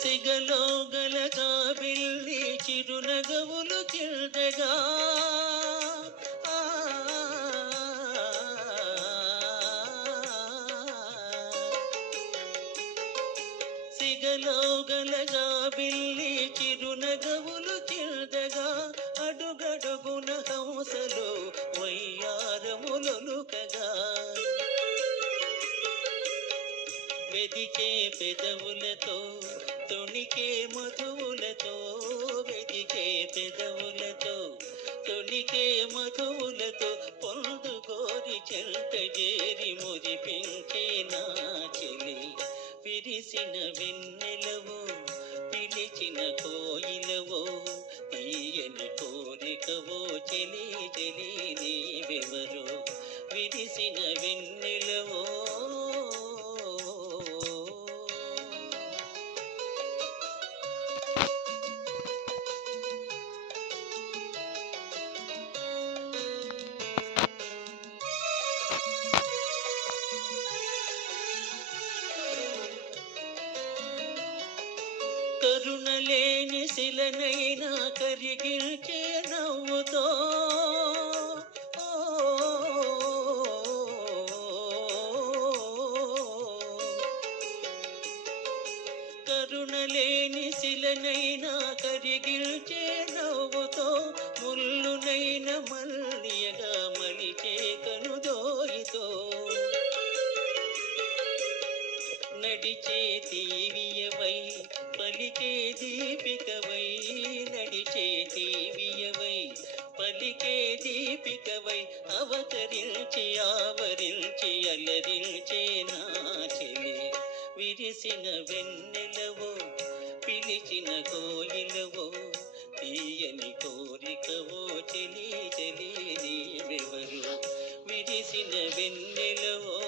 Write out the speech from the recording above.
సిగలో గలగా బిల్లి చిరునగవులు కిల్దగా సిగలో గలగా బిల్లి చిరునగవులు కిల్దగా అడుగడుగున హంసలు వయ్యారములొలుకగా వెదికే పెదవులతో తొణికే మధువులతో వెదికే పెదవులతో తొణికే మధువులతో పొందుకోరి చెంత చేరి మురిపించే నా చెలి విరిసిన వెన్నెలవో పిలిచిన కోయిలవో తీయని కోరికవో చెలి చెలి నీవెవరో విరిసిన వెన్నెలవో కరుణలేని శిలనైనా కరిగిల్చే నవ్వుతో కరుణలేని శిలనైనా కరిగిల్చే నవ్వుతో ముల్లునైన మల్లియగా మలిచే కనుదోయితో నడిచే తీవియవై పలికే దీపికవై నడిచే తీవియవై పలికే దీపికవై అవతరించి ఆవరించి అలరించే నా చెలి విరిసిన వెన్నెలవో పిలిచిన కోయిలవో తీయని కోరికవో చెలి చెలి నీవెవరు విరిసిన వెన్నెలవో